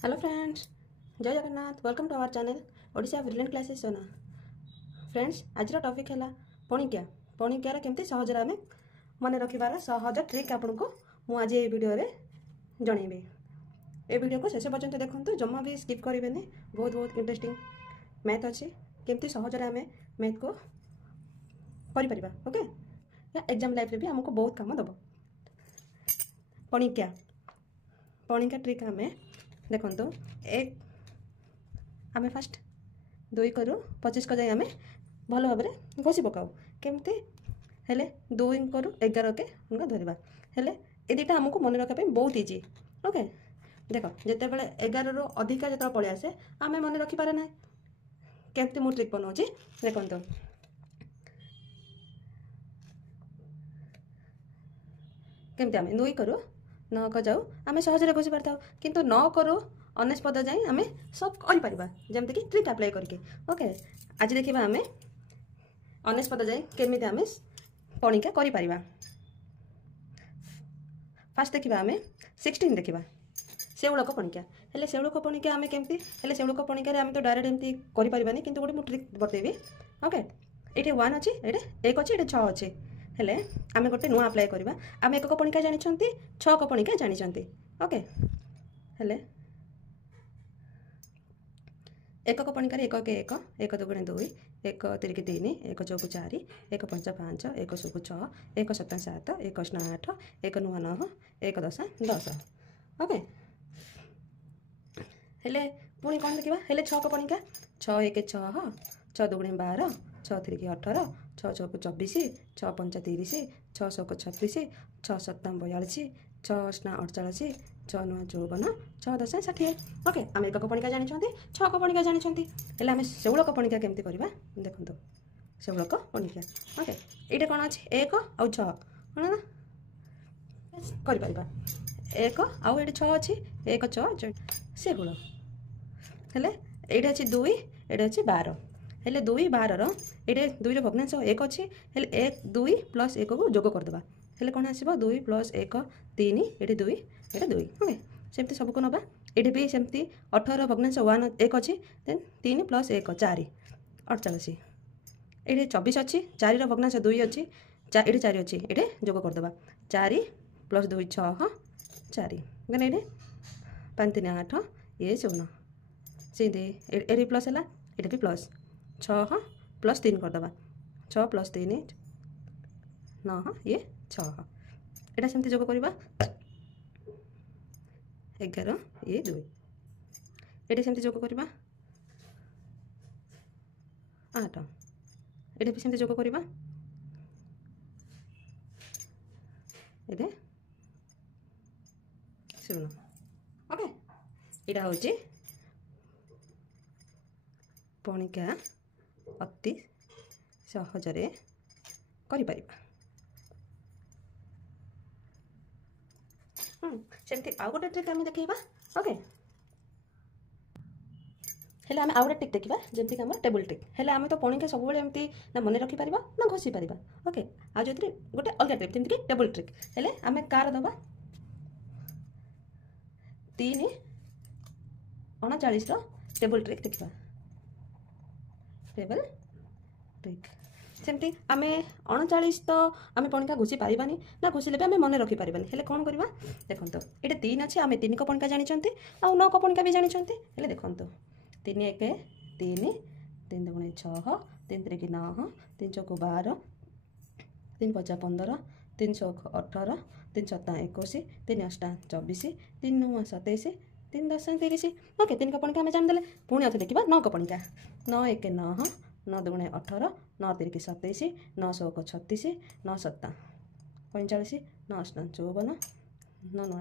Hello friends, जय Jagannath. Welcome to our channel Odisha brilliant classes सोना। Friends, आज टॉपिक है पणिकिया। पणिकियार केमती सहज आम मन रखार सहज ट्रिक आपको मुझे ये वीडियो जनइबी। ये वीडियो को शेष पर्यंत देखते, जमा भी स्किप करेंगे। बहुत बहुत इंटरेस्टिंग मैथ अच्छी, केमती सहज आम मैथ को कर ओके। या एग्जाम लाइफ भी आमको बहुत कम दब। पणिकिया पणिकिया ट्रिक आम देखु एक आम फास्ट 2 करू 25 को जाए आम भल भाव में घोषी पकाऊ केमती हेले 2 करू 11 के उनका धरवा हेले ये दुटा आमको मन रखा बहुत इजी ओके। देख जिते बड़े 11 रु अधिका जो पलि आसे आम मन रखिपारे ना केमती मु ट्रिक बनाऊँगी देखो। केमती आम 2 करू 9 को जाऊ आम सहजरे घोषी पारि किंतु 9 करू 19 पद जाए आम सब कर जमती कि ट्रिक अप्लाई करके ओके। आज देखा आम 19 पद जाए केमी आम पणिका कर। फास्ट देखा आम 16 देखा शेउलक पणिका हेले शेउलक पणिका आम केमती हेले शेउलक पणिकार आम तो डायरेक्ट एमती करें कि गोटे ट्रिक बतेबी ओके। ये 1 अच्छी ये 1 अच्छी ये 6 अच्छी हेले आम गोटे नुआ अप्लाई करवा। आम एकक पणिका जानी 6 पणिका जानी ओके। हेले एकक पणिकार 1 के 1 1 2 2 1 3 3 1 4 4 1 5 5 1 6 1 7 7 1 8 1 9 9 1 10 10 ओके। हेले पुणी कौन देखा हेले 6 पणिका 6 1 6 6 2 12 6 3 18 6 6 24 6 5 30 6 7 36 6 7 42 6 8 48 6 9 54 6 10 60 ओके। आम एकक पणिका जानी 6 पणिका जानी हेले आम शेउलक पणिका केमती करवा देखो। शेउलक पणिका ओके ये कौन अच्छे 1 आउ 6 कौन ना कर 1 आउ ये 6 अच्छी 1 6 शेउल हेले ये अच्छी 2 ये अच्छी 12 हेले 2 12 ये 2 भग्नांश 1 अच्छी हेले 1 2 प्लस 1 को जोग करदे हेले कौन आसो 2 प्लस 1 3 ये 2 ये 2 ओके। सेमती सबको नवा ये भी सेमती 18 भग्नांश 1 1 अच्छी देन 3 प्लस 1 4 48 ये 24 अच्छी 4 भग्नांश 2 अच्छी ये 4 अच्छी ये जोग करदे 4 प्लस 2 6 4 देन ये 5 3 8 ये 16 सीधे ये प्लस है ये भी प्लस 6 प्लस 3 करदे 6 प्लस 3 9 ये 6 यहाँ सेमती जोग करवा 11 ये 2 ये सेमती जोग करवा 8 ये भी सेमती जोग करवा ये 16 ओके। यहाँ हूँ पणिका अति सहजरे करें। सेमती आउ गोटे ट्रिक आम देखा ओके। हेले आम आउ गोटे ट्रिक देखा जमीक आम टेबुल ट्रिक हेले आम तो पणिका सब एमती ना मन रखिपर ना घोषी पार ओके। आज जो गोटे अलग ट्रिक जमीक टेबुल ट्रिक हेले आम कार दबा 3 39 टेबुल ट्रिक देखा टेबल ट्रिक सेमती आम 39 तो आम पणिका घोषी पारानी ना घोषिले भी आम मन रखिपारे हेले कौन करवा देखो। ये 3 अच्छे आम 3 को पणिका जानी आउ 9 को पणिका भी जानी हेले देखो 3 1 3 3 2 6 3 3 9 3 4 12 3 5 15 3 6 18 3 7 21 3 8 24 3 9 27 3 10 30 ओके। 3 को पणिका आम जानीदे पुणी अच्छे देखा 9 को पणिका 9 1 9 9 2 18 9 3 27 9 6 36 9 7 45 9 8 54 9 9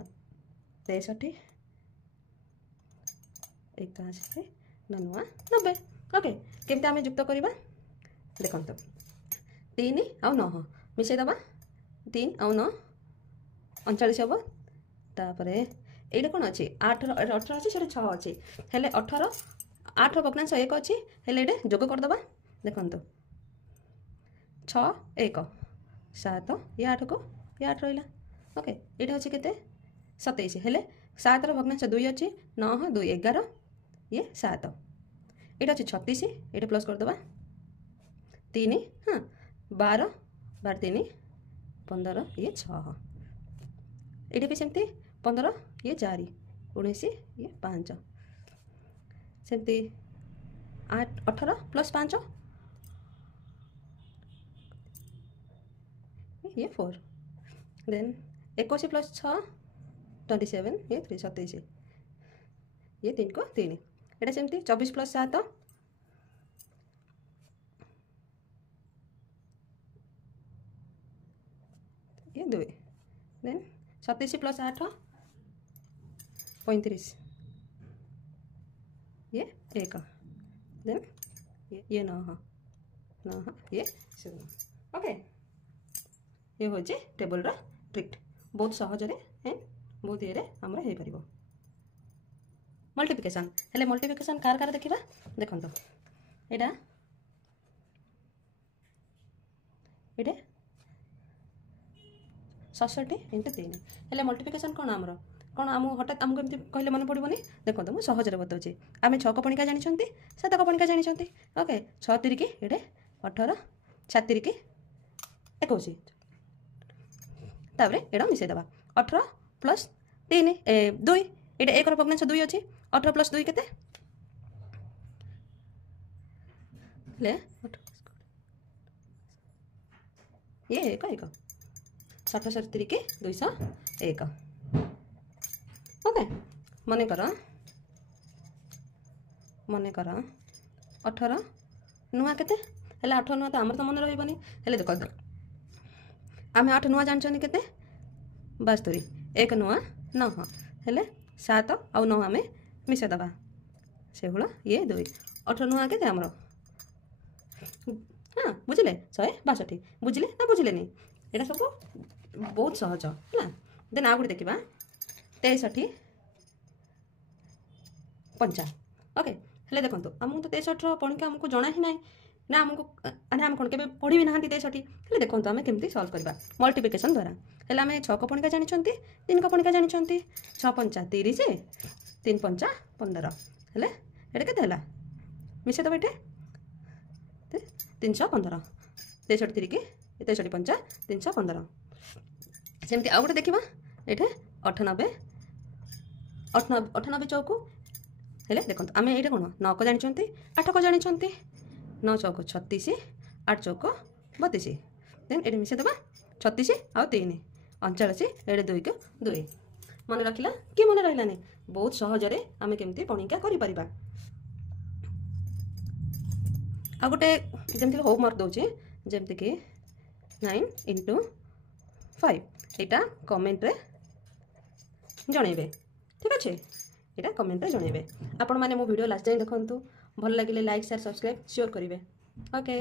63 81 9 9 90 ओके। केमती आम युक्त करवा देखो 3 आउ 9 मिसेदबा 3 आउ 9 39 हम तापर ये कौन अच्छी 8 18 अच्छी से 6 अच्छी हेले 18 8 भग्नांश 1 अच्छी हेले ये जोग करदे देखो 6 1 7 ये 8 को ये 8 रहा ओके। ये अच्छी के 27 हेले 7 भग्नांश 2 अच्छी 9 2 11 ये 7 ये अच्छे 36 ये प्लस करदे 3 हाँ 12 12 3 15 ये 6 ये भी सेमती 15 ये 4 19 ये 5 सेमती 8 18 प्लस 5 ये 4 देन 21 प्लस 6 27 ये 3 27 ये 3 को 3 ये सेमती 24 प्लस 7 ये 2 देन 27 प्लस 8 35 ये 1 देन ये 9 ये 7 ओके ये हूँ टेबल ट्रिक बहुत सहजरे बहुत ये आमर हो पार मल्टीप्लिकेशन हेले मल्टीप्लिकेशन कार कार देखा देखो यहाँ ये 67 इंटू 3 हेले मल्टीप्लिकेशन कौन आमर कौन आम हठात आमको एमती कहले मन पड़ोनी देखो मुझे सहजरे बताऊँ आम 6 कपणिका जानते 7 कपणिका जानते ओके 6 तिरिकी ये 18 7 तिरिकी 21 तापर एटा मिसेदेवा 18 प्लस 3 2 ये 1 भग्नांश 2 अच्छी 18 प्लस 2 केते ले ये 1 60 70 के 201 ओके मन कर 18 नुआ केते हेले 8 नुआ तो आमर तो मन रही हेले देख आम 8 नुआ जानते केते 72 1 नुआ 9 हेले 7 आउ 9 आम मिसेदेवा से भाला ये 2 18 नुआ केते आमर हाँ बुझे 162 बुझे ना बुझे यहाँ सब बहुत सहज है देन आउ गोटे देखा 63 5 ओके हेले देखो आमको तो 63 पणिका आमको जना ही ना ना आमको आम कौन के पढ़ी भी ना 63 हेले देखो आम केमती सल्व करवा मल्टीप्लिकेशन द्वारा हेले आम 6 कपणिका जानते 3 कपणिका जानते 6 पंचा 30 3 पंचा 15 हेले ये केते मिसेदेव ये 315 63 तिरिकी 63 पंचा 315 सेमती आउ गोटे देखा ये 98 98 चौक हेले देखो आम ये कौन 9 को जानते 8 को जानते 9 चौक 36 8 चौक 32 देन ये मिसेदेवा 36 आउ 3 39 ये 2 को 2 मन रखला कि मन रहा बहुत सहजरे आम केमती पणिका कर आ गोटे जमती होमवर्क दूचे जमती कि 9 इंटू 5 यहाँ कमेंट रे जनइबे ठीक अच्छे यहाँ कमेंट रे जनइबे आपण माने मो वीडियो लास्ट टाइम देखंतु भल लगे लाइक शेयर सब्सक्राइब श्योर करेंगे ओके।